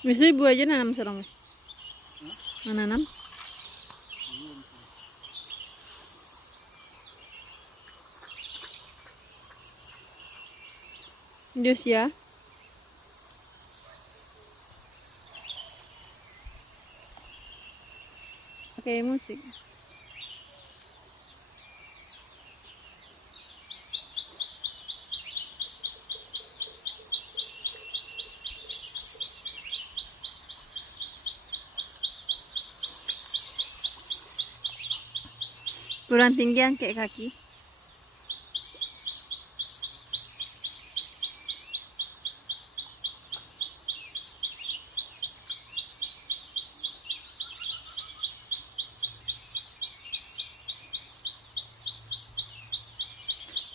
Bisa ibu aja nanam serong. Nanam. Jus ya. Pakai musik. Kurang tinggi angkat kaki.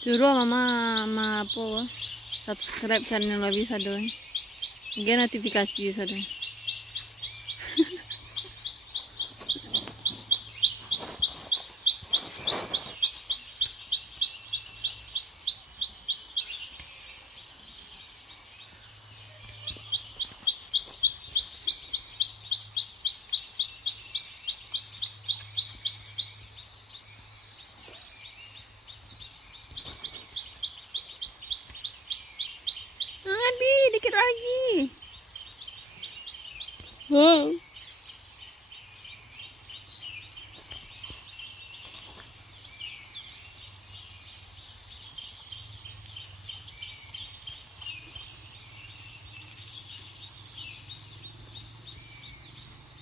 Suruh mama apa subscribe channel lebih sadon. Dia notifikasi sadon. Abi, dikit lagi. Wow.